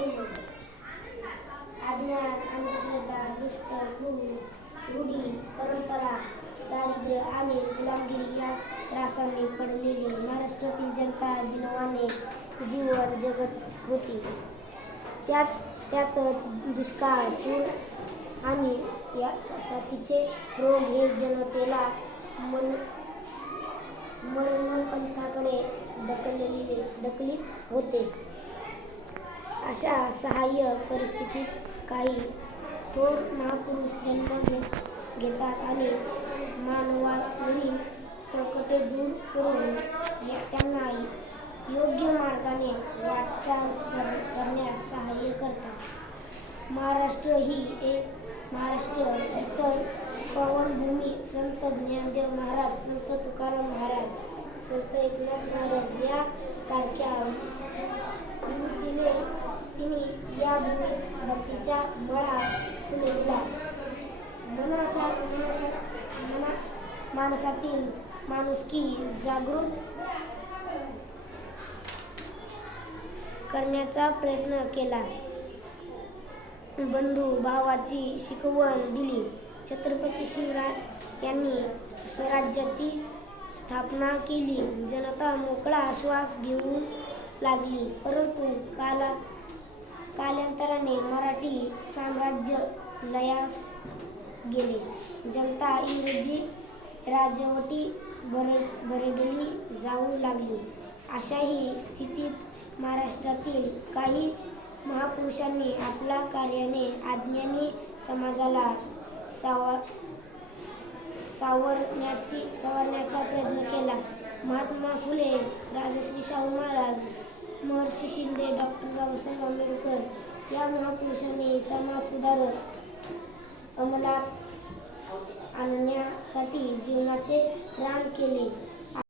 जन्म, अज्ञान, अंधश्रद्धा, रूढी, परंपरा, दारिद्र्य आणि गुलामगिरी या त्रासाने पडलेली महाराष्ट्रातील जनता दिनवाने जीवन जगत होती. त्यातच दुष्काळ, पूर आणि या साथीचे रोग हे जनतेला मरणपंथाकडे ढकलीत होते. अशा सहाय्य परिस्थितीत काही थोर महापुरुष जन्म घेतात आणि मानवावरील संकटे दूर करून त्यांना योग्य मार्गाने वाटचाल करण्यास सहाय्य करतात. महाराष्ट्र इतर पावनभूमी संत ज्ञानदेव महाराज, संत तुकाराम महाराज, संत एकनाथ महाराज या सारख्या विभूतीने तिने या भूमीत भक्तीचा मळा फुलविला. माणसातील माणुसकी जागृत करण्याचा प्रयत्न केला. बंधू भावाची शिकवण दिली. छत्रपती शिवराय यांनी स्वराज्याची स्थापना केली. जनता मोकळा श्वास घेऊ लागली. परंतु कालांतराने मराठी साम्राज्य लयास गेले. जनता इंग्रजी राजवटी भरडली जाऊ लागली. अशाही स्थितीत महाराष्ट्रातील काही महापुरुषांनी आपल्या कार्याने आज्ञाने समाजाला सावरण्याचा प्रयत्न केला. महात्मा फुले, राजश्री शाहू महाराज, महर्षी शिंदे, डॉक्टर बाबासाहेब आंबेडकर या महापुरुषांनी समाज सुधारक अंमलात आणण्यासाठी जीवनाचे रान केले.